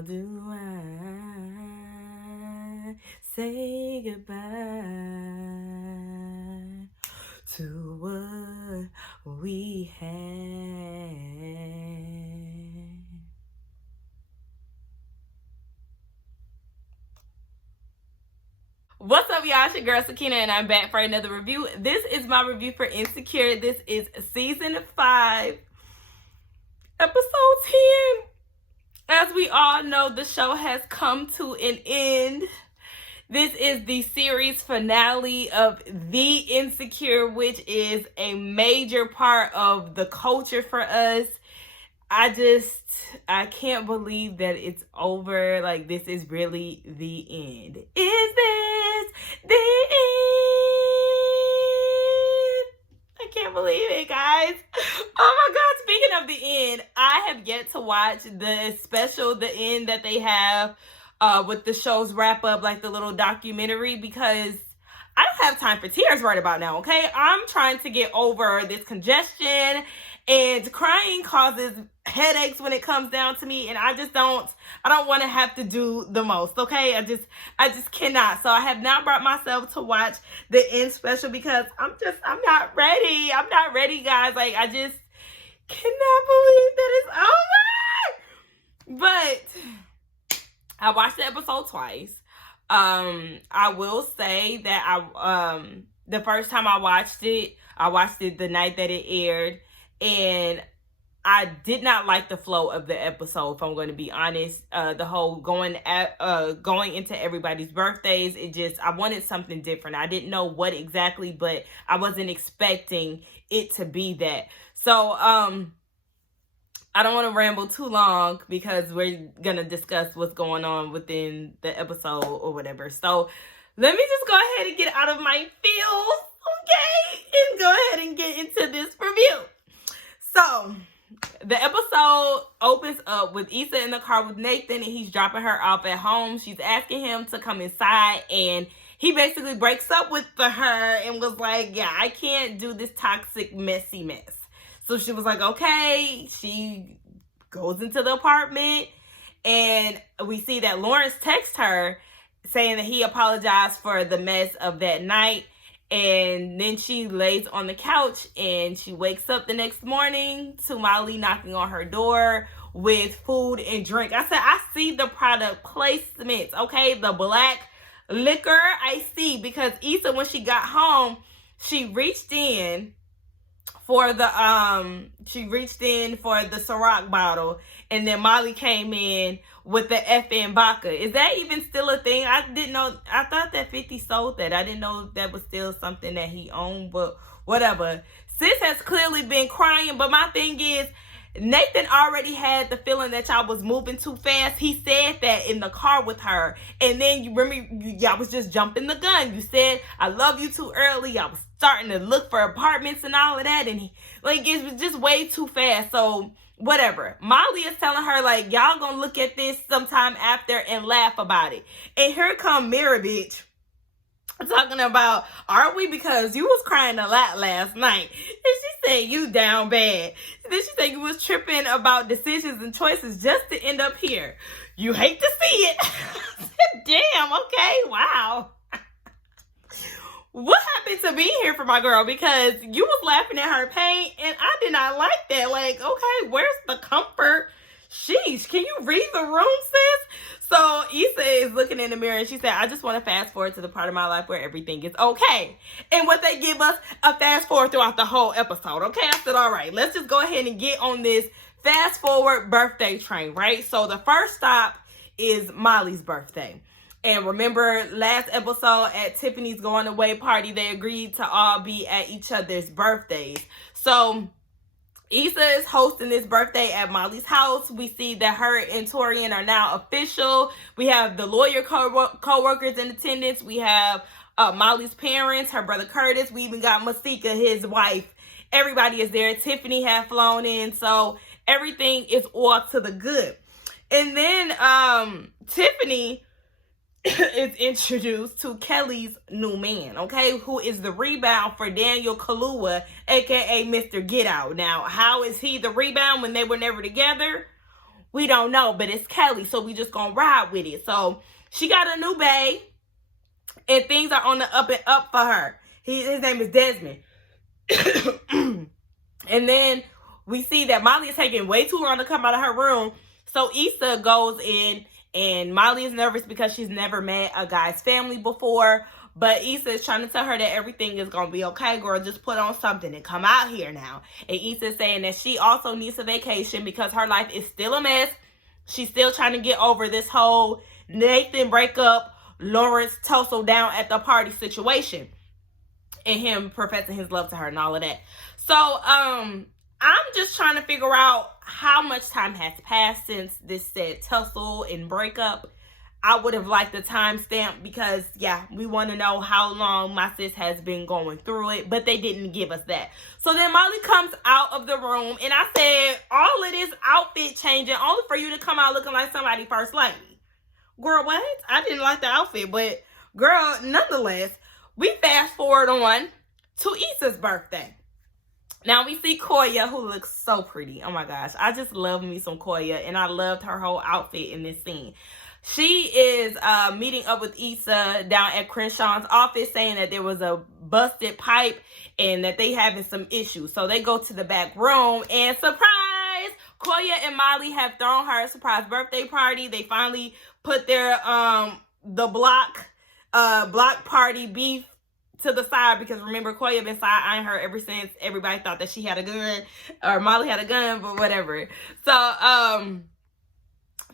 How do I say goodbye to what we had? What's up, y'all? It's your girl Sakina, and I'm back for another review. This is my review for Insecure. This is season 5, episode 10. As we all know, the show has come to an end. This is the series finale of The Insecure, which is a major part of the culture for us. I can't believe that it's over. Like, this is really the end. Is this the end? I can't believe it, guys. Oh my God, speaking of the end, I have yet to watch the special, the end that they have with the show's wrap up, like the little documentary, because I don't have time for tears right about now, okay? I'm trying to get over this congestion, and crying causes headaches when it comes down to me, and I don't want to have to do the most, okay? I just cannot. So I have not brought myself to watch the end special because I'm not ready. I'm not ready, guys. Like, I just cannot believe that it's over. But I watched the episode twice. I will say that the first time I watched it the night that it aired, and I did not like the flow of the episode, if I'm going to be honest. The whole going into everybody's birthdays, I wanted something different. I didn't know what exactly, but I wasn't expecting it to be that. So, I don't want to ramble too long because we're going to discuss what's going on within the episode or whatever. So, let me just go ahead and get out of my feels, okay? And go ahead and get into this review. So, the episode opens up with Issa in the car with Nathan, and he's dropping her off at home. She's asking him to come inside, and he basically breaks up with her and was like, yeah, I can't do this toxic, messy mess. So she was like, okay. She goes into the apartment, and we see that Lawrence texts her saying that he apologized for the mess of that night. And then she lays on the couch, and she wakes up the next morning to Molly knocking on her door with food and drink. I said, I see the product placements, okay? The black liquor, I see, because Issa, when she got home, she reached in for the Ciroc bottle, and then Molly came in with the FN vodka. Is that even still a thing? I didn't know. I thought that 50 sold that. I didn't know that was still something that he owned, but whatever. Sis has clearly been crying, but my thing is, Nathan already had the feeling that y'all was moving too fast. He said that in the car with her. And then you remember, y'all was just jumping the gun. You said, I love you too early. Y'all was starting to look for apartments and all of that. And it was just way too fast. So whatever. Molly is telling her, like, y'all gonna look at this sometime after and laugh about it. And here come Mirror Bitch talking about, are we? Because you was crying a lot last night. And she said, you down bad. Then she said you was tripping about decisions and choices just to end up here. You hate to see it. I said, damn, okay, wow. What happened to being here for my girl? Because you was laughing at her pain, and I did not like that. Like, okay, where's the comfort? Sheesh, can you read the room, sis? So Issa is looking in the mirror, and she said, I just want to fast forward to the part of my life where everything is okay. And what they give us, a fast forward throughout the whole episode, okay? I said, all right, let's just go ahead and get on this fast forward birthday train, right? So the first stop is Molly's birthday. And remember last episode at Tiffany's going away party, they agreed to all be at each other's birthdays. So Issa is hosting this birthday at Molly's house. We see that her and Torian are now official. We have the lawyer co-workers in attendance. We have Molly's parents, her brother Curtis. We even got Masika, his wife. Everybody is there. Tiffany had flown in. So everything is all to the good. And then Tiffany is introduced to Kelly's new man, okay, who is the rebound for Daniel Kaluuya, aka Mr. Get Out. Now, how is he the rebound when they were never together? We don't know, but it's Kelly, so we just gonna ride with it. So she got a new bae, and things are on the up and up for her. His name is Desmond. And then we see that Molly is taking way too long to come out of her room. So Issa goes in, and Molly is nervous because she's never met a guy's family before. But Issa is trying to tell her that everything is going to be okay, girl. Just put on something and come out here now. And Issa is saying that she also needs a vacation because her life is still a mess. She's still trying to get over this whole Nathan breakup, Lawrence tussle down at the party situation, and him professing his love to her and all of that. So, I'm just trying to figure out how much time has passed since this said tussle and breakup. I would have liked the timestamp because, yeah, we want to know how long my sis has been going through it, but they didn't give us that. So then Molly comes out of the room, and I said, all of this outfit changing only for you to come out looking like somebody first lady. Girl, what? I didn't like the outfit, but girl, nonetheless, we fast forward on to Issa's birthday. Now we see Koya, who looks so pretty. Oh my gosh, I just love me some Koya, and I loved her whole outfit in this scene. She is meeting up with Issa down at Crenshaw's office, saying that there was a busted pipe and that they having some issues. So they go to the back room, and surprise, Koya and Molly have thrown her a surprise birthday party. They finally put their the block party beef to the side, because remember, Koya been side-eyeing her ever since everybody thought that she had a gun, or Molly had a gun, but whatever. So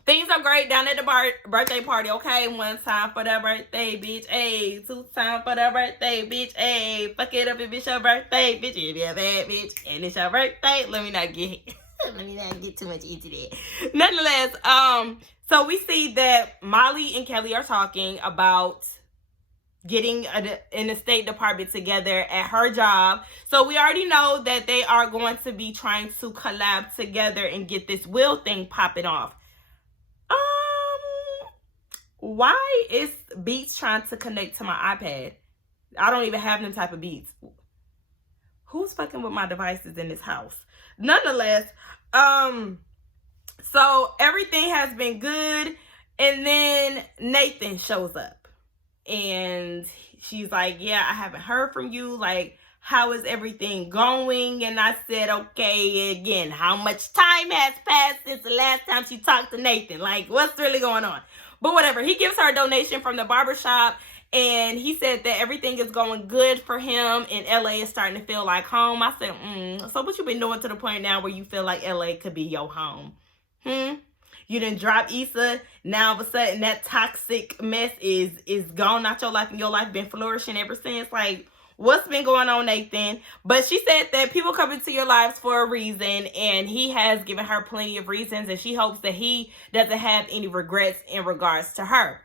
things are great down at the birthday party, okay? One time for the birthday, bitch, ayy. Two time for the birthday, bitch, ayy. Fuck it up if it's your birthday, bitch. If you're a bad bitch and it's your birthday, let me not get too much into that. Nonetheless, so we see that Molly and Kelly are talking about getting in the State Department together at her job. So we already know that they are going to be trying to collab together and get this will thing popping off. Why is Beats trying to connect to my iPad? I don't even have them type of Beats. Who's fucking with my devices in this house? Nonetheless, so everything has been good, and then Nathan shows up, and she's like, yeah, I haven't heard from you. Like, how is everything going? And I said, okay, again, how much time has passed since the last time she talked to Nathan? Like, what's really going on? But whatever, he gives her a donation from the barbershop, and he said that everything is going good for him, and LA is starting to feel like home. I said, so what you been doing to the point now where you feel like LA could be your home? You done drop Issa, now all of a sudden that toxic mess is gone out your life, and your life been flourishing ever since. Like, what's been going on, Nathan? But she said that people come into your lives for a reason, and he has given her plenty of reasons, and she hopes that he doesn't have any regrets in regards to her.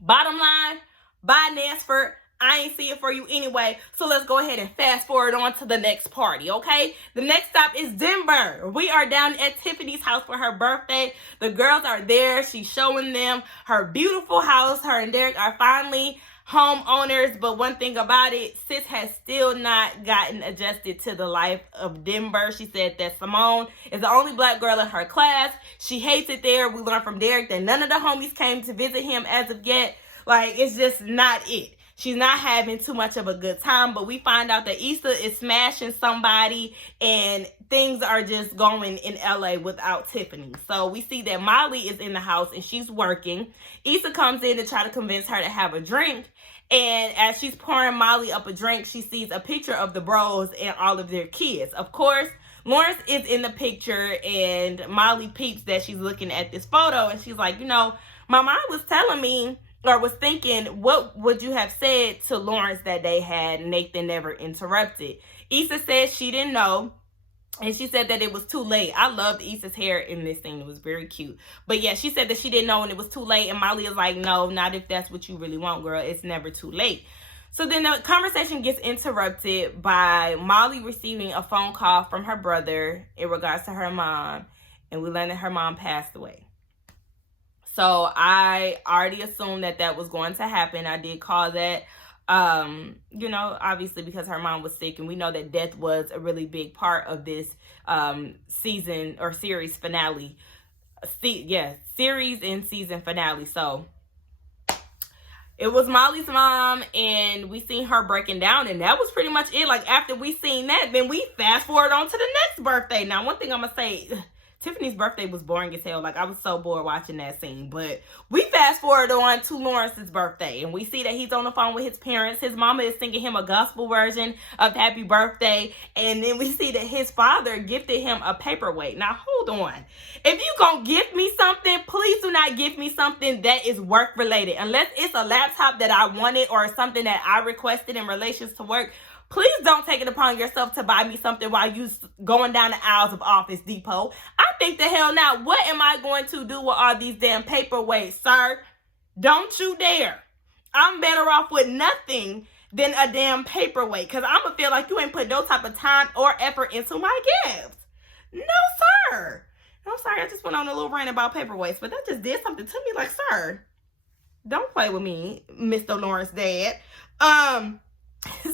Bottom line, bye, Nansford. I ain't see it for you anyway, so let's go ahead and fast forward on to the next party, okay? The next stop is Denver. We are down at Tiffany's house for her birthday. The girls are there. She's showing them her beautiful house. Her and Derek are finally homeowners, but one thing about it, sis has still not gotten adjusted to the life of Denver. She said that Simone is the only black girl in her class. She hates it there. We learned from Derek that none of the homies came to visit him as of yet. Like, it's just not it. She's not having too much of a good time, but we find out that Issa is smashing somebody, and things are just going in LA without Tiffany. So we see that Molly is in the house and she's working. Issa comes in to try to convince her to have a drink, and as she's pouring Molly up a drink, she sees a picture of the bros and all of their kids. Of course, Lawrence is in the picture, and Molly peeps that she's looking at this photo, and she's like, you know, my mom was telling me, or was thinking, what would you have said to Lawrence that day had Nathan never interrupted? Issa said she didn't know, and she said that it was too late. I loved Issa's hair in this scene. It was very cute. But yeah, she said that she didn't know and it was too late, and Molly is like, no, not if that's what you really want, girl. It's never too late. So then the conversation gets interrupted by Molly receiving a phone call from her brother in regards to her mom, and we learned that her mom passed away. So I already assumed that that was going to happen. I did call that, you know, obviously because her mom was sick. And we know that death was a really big part of this season or series finale. series and season finale. So it was Molly's mom, and we seen her breaking down, and that was pretty much it. Like, after we seen that, then we fast forward on to the next birthday. Now, one thing I'm gonna say, Tiffany's birthday was boring as hell. Like, I was so bored watching that scene. But we fast forward on to Lawrence's birthday, and we see that he's on the phone with his parents. His mama is singing him a gospel version of Happy Birthday, and then we see that his father gifted him a paperweight. Now, hold on. If you gonna gift me something, please do not give me something that is work related. Unless it's a laptop that I wanted or something that I requested in relations to work. Please don't take it upon yourself to buy me something while you going down the aisles of Office Depot. I think the hell not. What am I going to do with all these damn paperweights, sir? Don't you dare. I'm better off with nothing than a damn paperweight, because I'm going to feel like you ain't put no type of time or effort into my gift. No, sir. I'm sorry, I just went on a little rant about paperweights, but that just did something to me. Like, sir, don't play with me, Mr. Lawrence dad.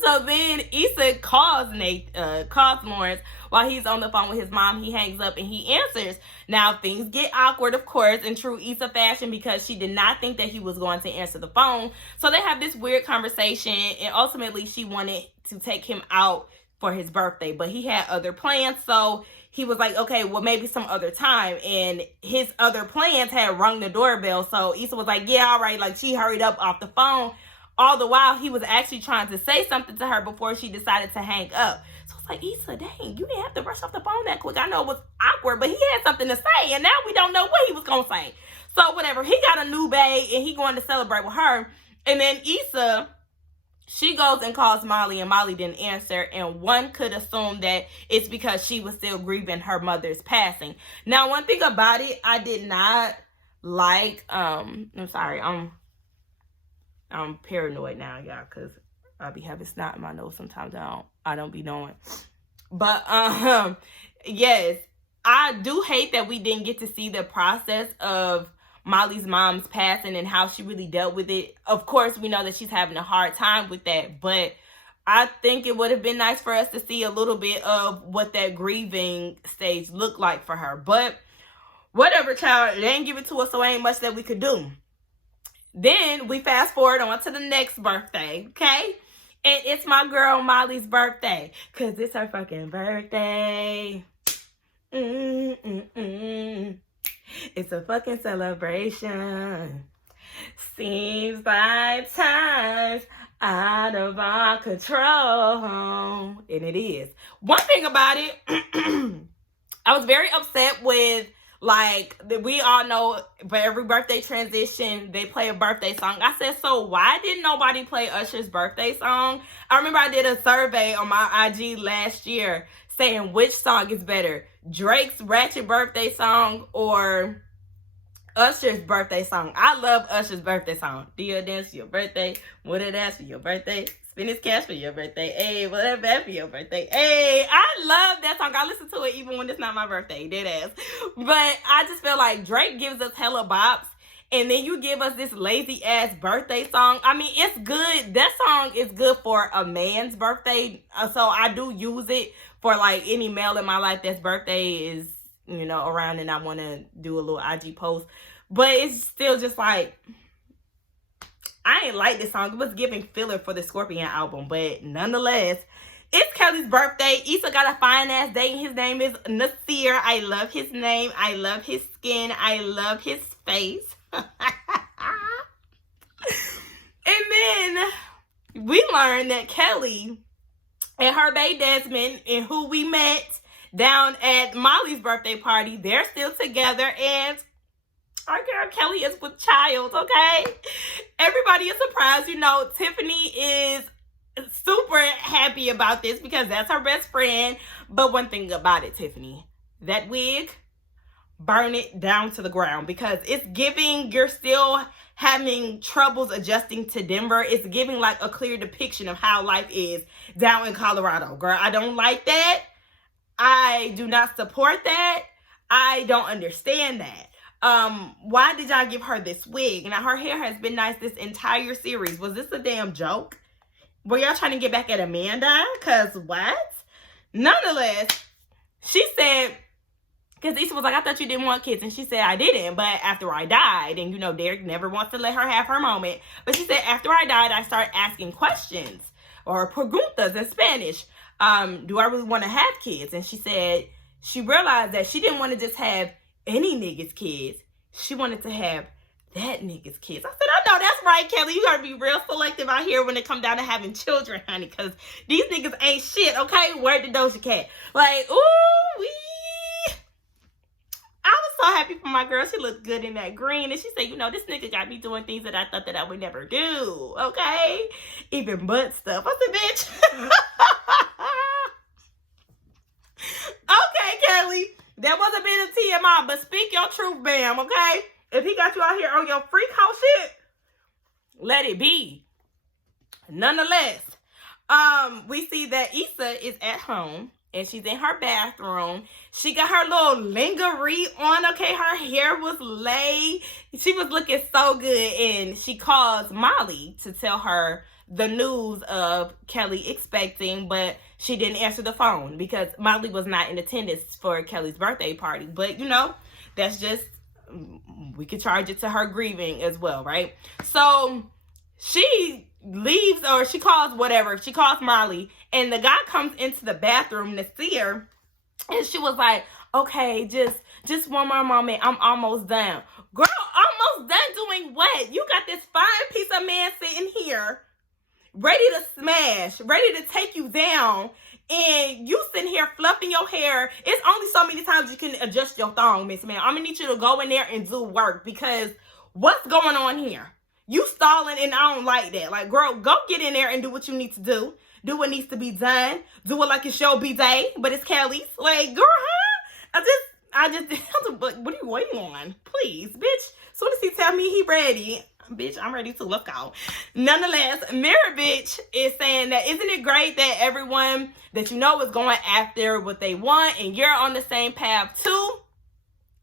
So then Issa calls Lawrence while he's on the phone with his mom. He hangs up and he answers. Now things get awkward, of course, in true Issa fashion, because she did not think that he was going to answer the phone. So they have this weird conversation, and ultimately she wanted to take him out for his birthday, but he had other plans. So he was like, okay, well, maybe some other time. And his other plans had rung the doorbell. So Issa was like, yeah, all right. Like, she hurried up off the phone. All the while, he was actually trying to say something to her before she decided to hang up. So it's like, Issa, dang, you didn't have to rush off the phone that quick. I know it was awkward, but he had something to say, and now we don't know what he was going to say. So whatever, he got a new bae, and he going to celebrate with her. And then Issa, she goes and calls Molly, and Molly didn't answer. And one could assume that it's because she was still grieving her mother's passing. Now, one thing about it, I did not like, I'm sorry, I'm paranoid now, y'all, because I be having snot in my nose sometimes. I don't be knowing. But, yes, I do hate that we didn't get to see the process of Molly's mom's passing and how she really dealt with it. Of course, we know that she's having a hard time with that, but I think it would have been nice for us to see a little bit of what that grieving stage looked like for her. But whatever, child, they ain't give it to us, so ain't much that we could do. Then we fast forward on to the next birthday, okay? And it's my girl Molly's birthday, because it's her fucking birthday. It's a fucking celebration. Seems like time's out of our control. And it is. One thing about it, I was very upset with, like, we all know for every birthday transition, they play a birthday song. I said, so why didn't nobody play Usher's birthday song? I remember I did a survey on my IG last year saying which song is better, Drake's Ratchet birthday song or Usher's birthday song. I love Usher's birthday song. Do you dance for your birthday? What it ask for your birthday? Spend his cash for your birthday. Hey, whatever that for your birthday. Hey, I love that song. I listen to it even when it's not my birthday. Dead ass. But I just feel like Drake gives us hella bops, and then you give us this lazy ass birthday song. I mean, it's good. That song is good for a man's birthday. So I do use it for like any male in my life that's birthday is, you know, around, and I want to do a little IG post. But it's still just like, I ain't like this song. It was giving filler for the Scorpion album. But nonetheless, it's Kelly's birthday. Issa got a fine ass date. His name is Nasir. I love his name. I love his skin. I love his face. And then we learned that Kelly and her bae Desmond, and who we met down at Molly's birthday party, they're still together, and our girl Kelly is with child, okay? Everybody is surprised. You know, Tiffany is super happy about this because that's her best friend. But one thing about it, Tiffany, that wig, burn it down to the ground, because it's giving you're still having troubles adjusting to Denver. It's giving like a clear depiction of how life is down in Colorado. Girl, I don't like that. I do not support that. I don't understand that. Why did y'all give her this wig? Now, her hair has been nice this entire series. Was this a damn joke? Were y'all trying to get back at Amanda? Because what? Nonetheless, she said Because Issa was like, I thought you didn't want kids. And she said, I didn't. But after I died, and, you know, Derek never wants to let her have her moment. But she said, after I died, I started asking questions, or preguntas in Spanish. Do I really want to have kids? And she said she realized that she didn't want to just have any nigga's kids. She wanted to have that nigga's kids. I said, I know that's right, Kelly. You gotta be real selective out here when it come down to having children, honey. Because these niggas ain't shit, okay? Word to Doja Cat. Like, ooh, wee. I was so happy for my girl. She looked good in that green. And she said, you know, this nigga got me doing things that I thought that I would never do. Okay? Even butt stuff. I said, bitch. Okay, Kelly. That was a bit of TMI, but speak your truth, bam, okay? If he got you out here on your freak house shit, let it be. Nonetheless, we see that Issa is at home. And she's in her bathroom. She got her little lingerie on, okay? Her hair was laid. She was looking so good. And she calls Molly to tell her the news of Kelly expecting, but she didn't answer the phone because Molly was not in attendance for Kelly's birthday party. But, you know, that's just, we could charge it to her grieving as well, right? So she leaves, or she calls whatever. She calls Molly, and the guy comes into the bathroom to see her, and she was like, okay, just one more moment. I'm almost done. Girl, almost done doing what? You got this fine piece of man sitting here, ready to smash, ready to take you down, and you sitting here fluffing your hair. It's only so many times you can adjust your thong, Miss Man. I'm gonna need you to go in there and do work, because what's going on here? You stalling, and I don't like that. Like, girl, go get in there and do what you need to do. Do what needs to be done. Do it like it's your B-Day, but it's Kelly's. Like, girl, huh? I just, what are you waiting on? Please, bitch. As soon as he tell me he ready, bitch, I'm ready to look out. Nonetheless, Mirror Bitch is saying that, isn't it great that everyone that you know is going after what they want, and you're on the same path too?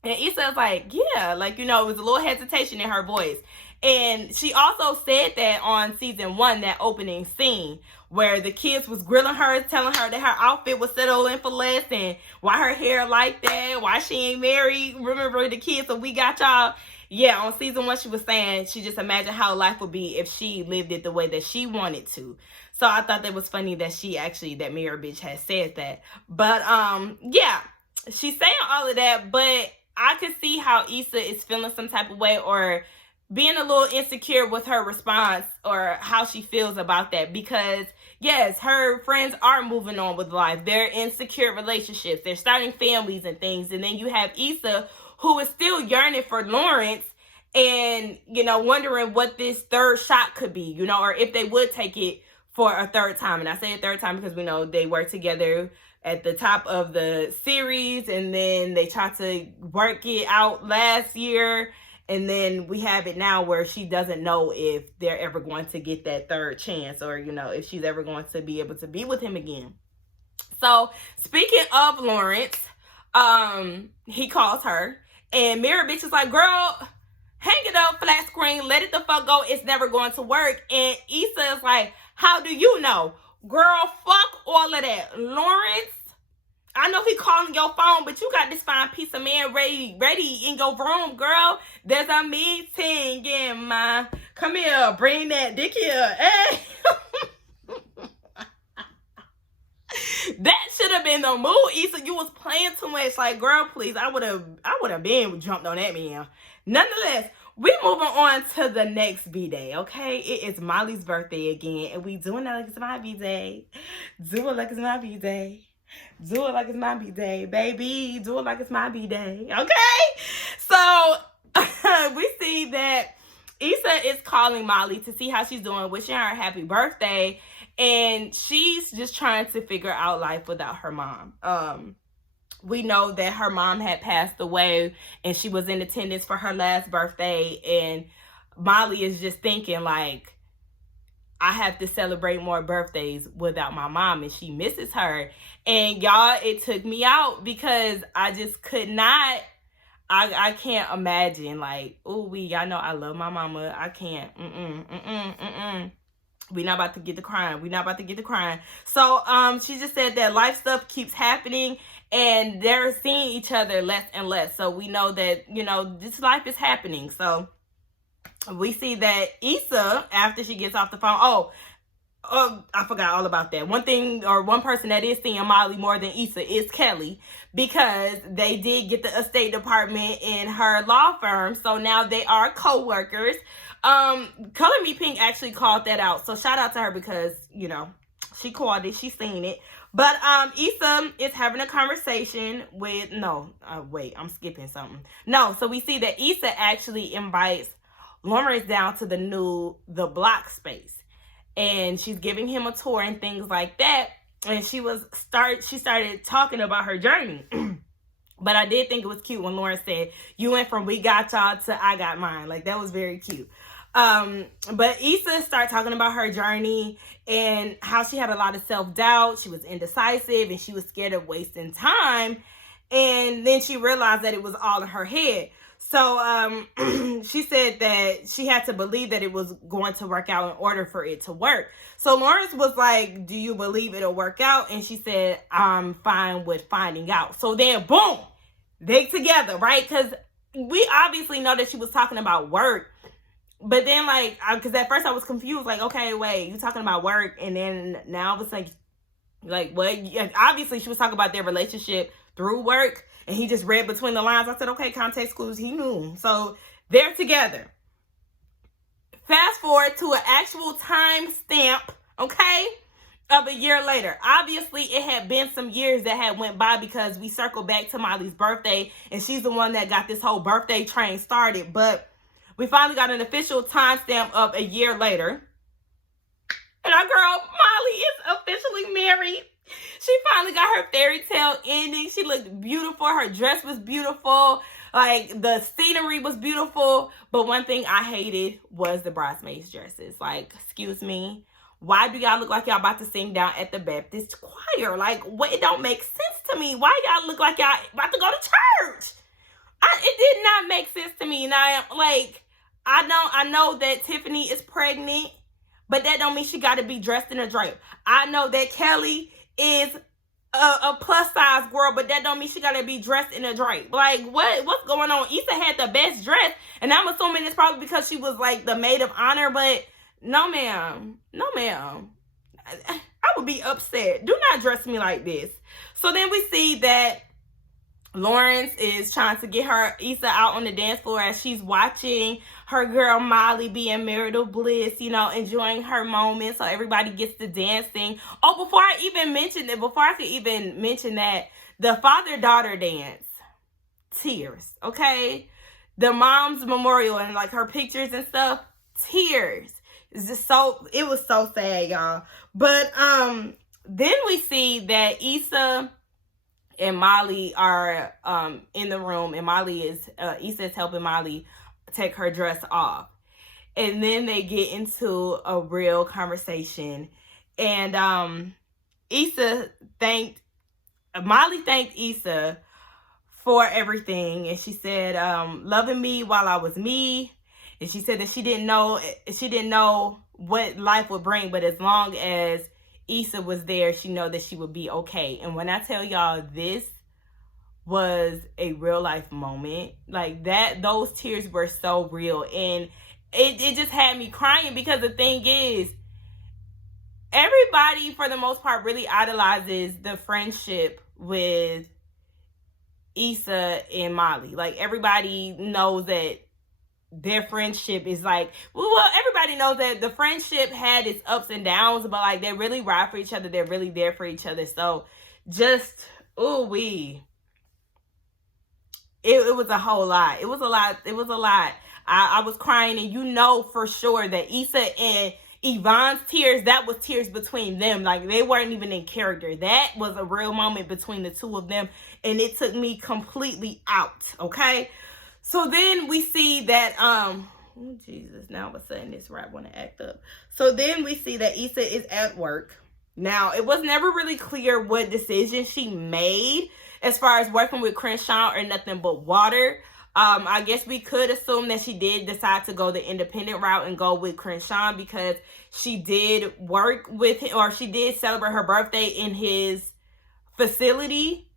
And Issa's like, yeah, like, you know, it was a little hesitation in her voice. And she also said that on season 1, that opening scene where the kids was grilling her, telling her that her outfit was settling for less, and why her hair like that, why she ain't married. Remember the kids, so we got y'all. Yeah, on season 1, she was saying she just imagined how life would be if she lived it the way that she wanted to. So I thought that was funny that that Mirror Bitch had said that. But yeah, she's saying all of that, but I could see how Issa is feeling some type of way, or being a little insecure with her response, or how she feels about that, because yes, her friends are moving on with life. They're in secure relationships. They're starting families and things. And then you have Issa, who is still yearning for Lawrence, and, you know, wondering what this third shot could be, you know, or if they would take it for a third time. And I say a third time because we know they were together at the top of the series, and then they tried to work it out last year. And then we have it now where she doesn't know if they're ever going to get that third chance, or, you know, if she's ever going to be able to be with him again. So speaking of Lawrence, he calls her, and Mirror Bitch is like, girl, hang it up, flat screen, let it the fuck go. It's never going to work. And Issa is like, how do you know? Girl, fuck all of that. Lawrence, I know he calling your phone, but you got this fine piece of man ready in your room, girl. There's a meeting in my... Come here, bring that dick here. Hey. That should have been the mood, Issa. You was playing too much. Like, girl, please. I would have been jumped on that man. Nonetheless, we moving on to the next B-Day, okay? It is Molly's birthday again, and we doing it like it's my B-Day. Do it like it's my B-Day. Do it like it's my B-Day, baby. Do it like it's my B-Day, okay? So, we see that Issa is calling Molly to see how she's doing, wishing her a happy birthday, and she's just trying to figure out life without her mom. We know that her mom had passed away, and she was in attendance for her last birthday, and Molly is just thinking, like, I have to celebrate more birthdays without my mom, and she misses her. And y'all, it took me out, because I just could not, I can't imagine, like, ooh, y'all know I love my mama. I can't, we not about to get the crying. We not about to get the crying. So, she just said that life stuff keeps happening, and they're seeing each other less and less. So we know that, you know, this life is happening. So we see that Issa, after she gets off the phone, I forgot all about that. One person that is seeing Molly more than Issa is Kelly, because they did get the estate department in her law firm. So now they are co-workers. Color Me Pink actually called that out. So shout out to her, because, you know, she called it. She's seen it. But Issa is having a conversation with, wait, I'm skipping something. No, so we see that Issa actually invites Lawrence down to the block space. And she's giving him a tour and things like that. And she started talking about her journey. But I did think it was cute when Lawrence said, "You went from we got y'all to I got mine." Like, that was very cute. But Issa started talking about her journey and how she had a lot of self-doubt. She was indecisive and she was scared of wasting time. And then she realized that it was all in her head. So she said that she had to believe that it was going to work out in order for it to work. So Lawrence was like, "Do you believe it'll work out?" And she said, "I'm fine with finding out." So then, boom, they together, right? Because we obviously know that she was talking about work. But then, like, because at first I was confused, like, okay, wait, you talking about work? And then now it's like, what? Obviously, she was talking about their relationship through work. And he just read between the lines. I said, okay, context clues, he knew. So they're together. Fast forward to an actual time stamp, okay, of a year later. Obviously, it had been some years that had went by, because we circled back to Molly's birthday. And she's the one that got this whole birthday train started. But we finally got an official timestamp of a year later. And our girl, Molly, is officially married. She finally got her fairy tale ending. She looked beautiful. Her dress was beautiful. Like, the scenery was beautiful. But one thing I hated was the bridesmaids' dresses. Like, excuse me. Why do y'all look like y'all about to sing down at the Baptist choir? Like, what? It don't make sense to me. Why y'all look like y'all about to go to church? It did not make sense to me. Now, like, I know that Tiffany is pregnant, but that don't mean she got to be dressed in a drape. I know that Kelly is a plus size girl, but that don't mean she gotta be dressed in a drape. Like, what's going on? Issa had the best dress, and I'm assuming it's probably because she was like the maid of honor, but no ma'am. I would be upset. Do not dress me like this. So then we see that Lawrence is trying to get Issa out on the dance floor as she's watching her girl Molly be in marital bliss, you know, enjoying her moment. So everybody gets to dancing. Oh, before I could even mention that, the father-daughter dance, tears, okay? The mom's memorial and like her pictures and stuff, tears. It's just it was so sad, y'all. But then we see that Issa and Molly are in the room, and Issa is helping Molly take her dress off. And then they get into a real conversation. And Molly thanked Issa for everything. And she said, loving me while I was me. And she said that she didn't know what life would bring, but as long as Issa was there, she know that she would be okay. And when I tell y'all, this was a real life moment. Like, those tears were so real. And it just had me crying, because the thing is, everybody for the most part really idolizes the friendship with Issa and Molly. Like, everybody knows that their friendship is like, well, everybody knows that the friendship had its ups and downs, but like, they really ride for each other. They're really there for each other. So just, it was a whole lot. It was a lot. I was crying, and you know for sure that Issa and Yvonne's tears, that was tears between them. Like, they weren't even in character. That was a real moment between the two of them, and it took me completely out, okay? So then we see that, Jesus, now all of a sudden this rap want to act up. So then we see that Issa is at work. Now, it was never really clear what decision she made as far as working with Crenshaw or Nothing But Water. I guess we could assume that she did decide to go the independent route and go with Crenshaw, because she did work with him, or she did celebrate her birthday in his facility.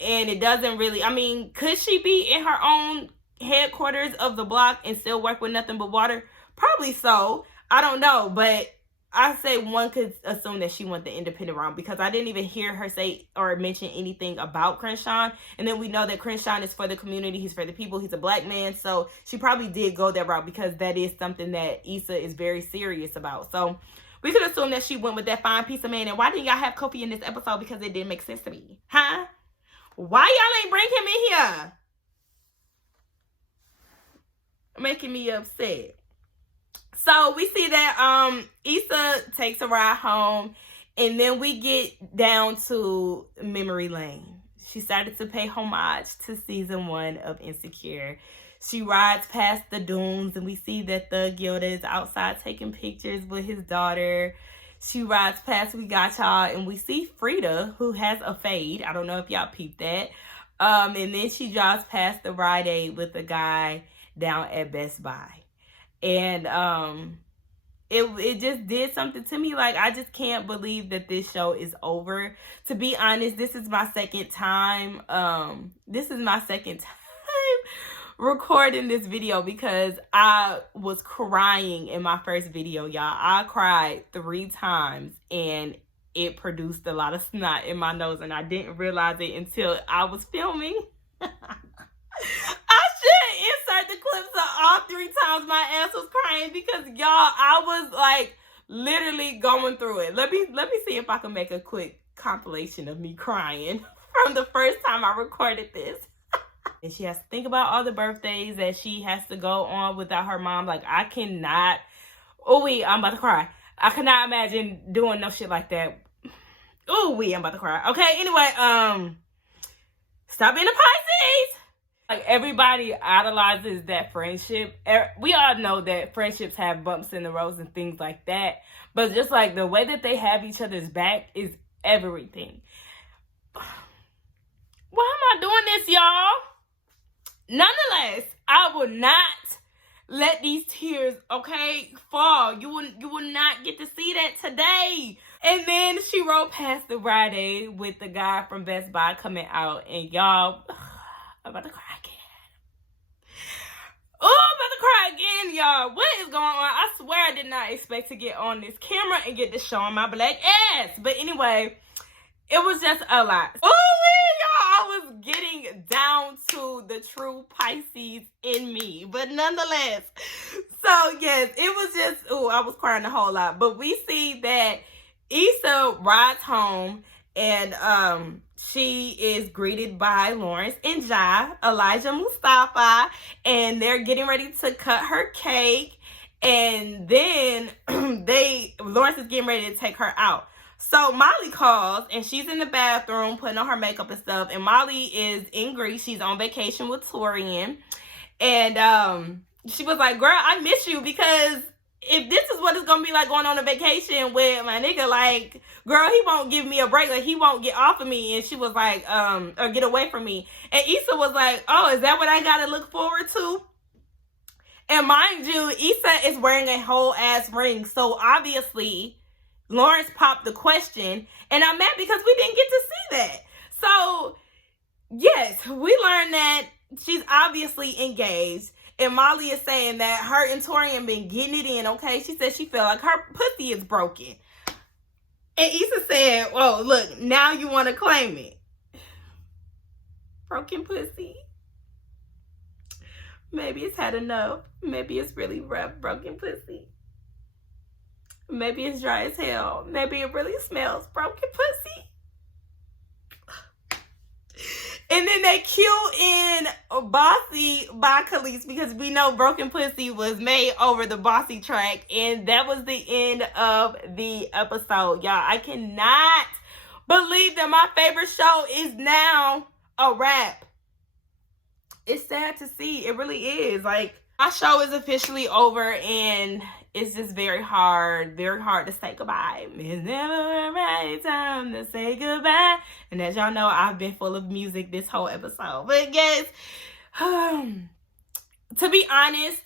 And it doesn't really, I mean, could she be in her own headquarters of the block and still work with nothing but water? Probably so. I don't know, but I say one could assume that she went the independent route, because I didn't even hear her say or mention anything about Crenshaw. And then we know that Crenshaw is for the community. He's for the people. He's a black man. So she probably did go that route because that is something that Issa is very serious about. So we could assume that she went with that fine piece of man. And why didn't y'all have Kofi in this episode? Because it didn't make sense to me. Huh? Why y'all ain't bring him in here? Making me upset. So we see that Issa takes a ride home, and then we get down to memory lane. She started to pay homage to season 1 of Insecure. She rides past the dunes, and we see that Thug Yoda is outside taking pictures with his daughter. She rides past We Got Y'all, and we see Frida, who has a fade. I don't know if y'all peeped that. And then she drives past the Rite Aid with a guy down at Best Buy. And it just did something to me. Like, I just can't believe that this show is over. To be honest, this is my second time. Recording this video, because I was crying in my first video, y'all. I cried 3 times, and it produced a lot of snot in my nose, and I didn't realize it until I was filming. I should insert the clips of all 3 times my ass was crying, because y'all, I was like literally going through it. Let me see if I can make a quick compilation of me crying from the first time I recorded this. And she has to think about all the birthdays that she has to go on without her mom. Like, I cannot. Oh, wait, I'm about to cry. I cannot imagine doing no shit like that. Oh, wait, I'm about to cry. Okay, anyway, stop being a Pisces. Like, everybody idolizes that friendship. We all know that friendships have bumps in the roads and things like that. But just like the way that they have each other's back is everything. Why am I doing this, y'all? Nonetheless, I will not let these tears, okay, fall. You will not get to see that today. And then she rode past the Rite Aid with the guy from Best Buy coming out. And y'all, I'm about to cry again. Oh, I'm about to cry again, y'all. What is going on? I swear I did not expect to get on this camera and get to showing my black ass. But anyway, it was just a lot. Oh, y'all, I was getting down to the true Pisces in me. But nonetheless, so yes, it was just, I was crying a whole lot. But we see that Issa rides home, and she is greeted by Lawrence and Jai, Elijah Mustafa, and they're getting ready to cut her cake. And then Lawrence is getting ready to take her out. So Molly calls, and she's in the bathroom putting on her makeup and stuff. And Molly is in Greece. She's on vacation with Torian. And she was like, girl, I miss you, because if this is what it's going to be like going on a vacation with my nigga, like, girl, he won't give me a break. Like, he won't get off of me. And she was like, or get away from me. And Issa was like, oh, is that what I got to look forward to? And mind you, Issa is wearing a whole ass ring. So obviously, Lawrence popped the question, and I'm mad because we didn't get to see that. So, yes, we learned that she's obviously engaged, and Molly is saying that her and Torian been getting it in, okay? She said she felt like her pussy is broken. And Issa said, well, look, now you want to claim it. Broken pussy. Maybe it's had enough. Maybe it's really rough, broken pussy. Maybe it's dry as hell. Maybe it really smells broken pussy. And then they cue in Bossy by Khalees, because we know Broken Pussy was made over the Bossy track. And that was the end of the episode. Y'all, I cannot believe that my favorite show is now a wrap. It's sad to see. It really is. Like, my show is officially over, and it's just very hard to say goodbye. It's never the right time to say goodbye. And as y'all know, I've been full of music this whole episode. But yes, to be honest,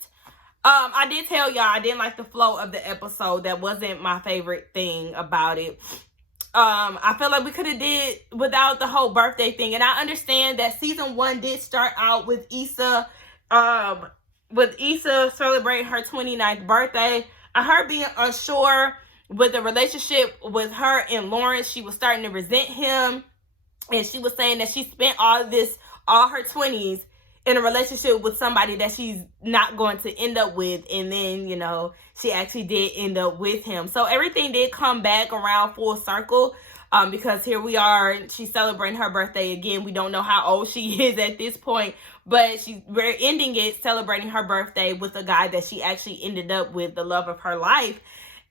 I did tell y'all I didn't like the flow of the episode. That wasn't my favorite thing about it. I feel like we could have did without the whole birthday thing. And I understand that season 1 did start out with Issa celebrating her 29th birthday. Her being unsure with the relationship with her and Lawrence. She was starting to resent him. And she was saying that she spent all her 20s in a relationship with somebody that she's not going to end up with. And then, you know, she actually did end up with him. So everything did come back around full circle, because here we are. She's celebrating her birthday again. We don't know how old she is at this point, but we're ending it celebrating her birthday with a guy that she actually ended up with, the love of her life.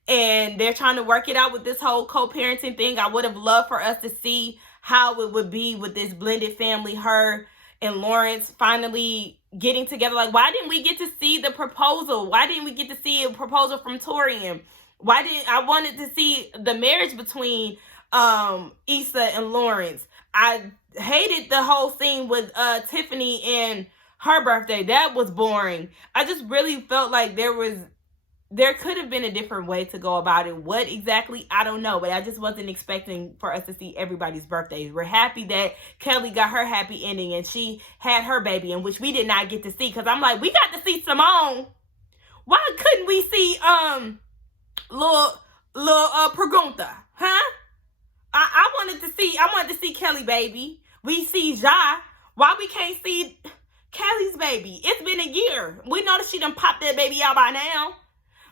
And they're trying to work it out with this whole co-parenting thing. I would have loved for us to see how it would be with this blended family, her and Lawrence finally getting together. Like, why didn't we get to see the proposal? Why didn't we get to see a proposal from Torian? I wanted to see the marriage between Issa and Lawrence. I hated the whole scene with Tiffany and her birthday. That was boring. I just really felt like there could have been a different way to go about it. What exactly, I don't know, but I just wasn't expecting for us to see everybody's birthdays. We're happy that Kelly got her happy ending and she had her baby, in which we did not get to see, because I'm like, we got to see Simone. Why couldn't we see little Pregunta, huh? I wanted to see Kelly baby. We see Ja. Why we can't see Kelly's baby? It's been a year. We know that she done popped that baby out by now.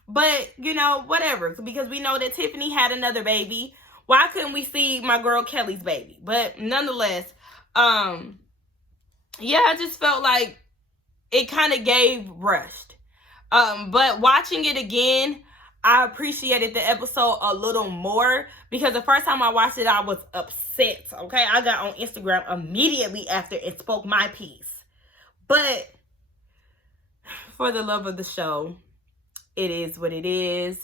But, you know, whatever. Because we know that Tiffany had another baby. Why couldn't we see my girl Kelly's baby? But nonetheless, yeah, I just felt like it kind of gave rushed. But watching it again, I appreciated the episode a little more, because the first time I watched it, I was upset. Okay, I got on Instagram immediately after and spoke my piece. But for the love of the show, it is what it is.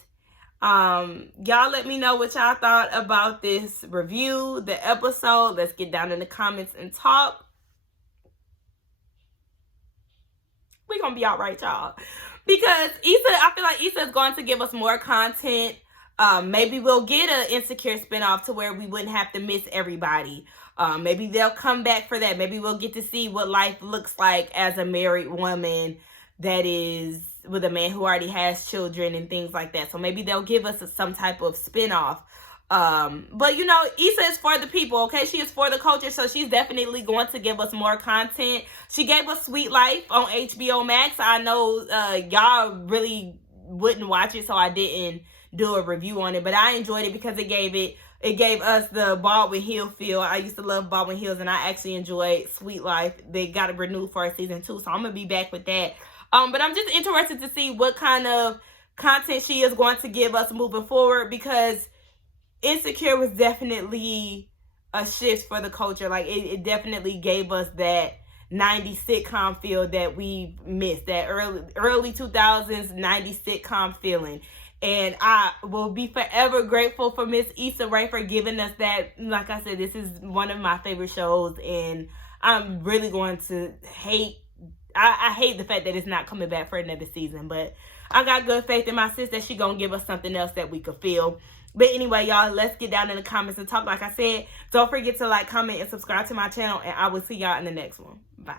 Y'all let me know what y'all thought about this review, the episode. Let's get down in the comments and talk. We're gonna be all right, y'all. Because I feel like Issa is going to give us more content. Maybe we'll get an Insecure spinoff to where we wouldn't have to miss everybody. Maybe they'll come back for that. Maybe we'll get to see what life looks like as a married woman that is with a man who already has children and things like that. So maybe they'll give us some type of spinoff. But you know, Issa is for the people, okay? She is for the culture, so she's definitely going to give us more content. She gave us Sweet Life on HBO Max. I know y'all really wouldn't watch it, so I didn't do a review on it, but I enjoyed it because it gave us the Baldwin Hill feel. I used to love Baldwin Hills, and I actually enjoyed Sweet Life. They got it renewed for a season 2, so I'm gonna be back with that. But I'm just interested to see what kind of content she is going to give us moving forward, because Insecure was definitely a shift for the culture. Like, it definitely gave us that 90s sitcom feel that we missed, that early 2000s 90s sitcom feeling. And I will be forever grateful for Miss Issa Rae for giving us that. Like I said, this is one of my favorite shows, and I'm really going to I hate the fact that it's not coming back for another season, but I got good faith in my sis that she gonna give us something else that we could feel. But anyway, y'all, let's get down in the comments and talk. Like I said, don't forget to like, comment, and subscribe to my channel, and I will see y'all in the next one. Bye.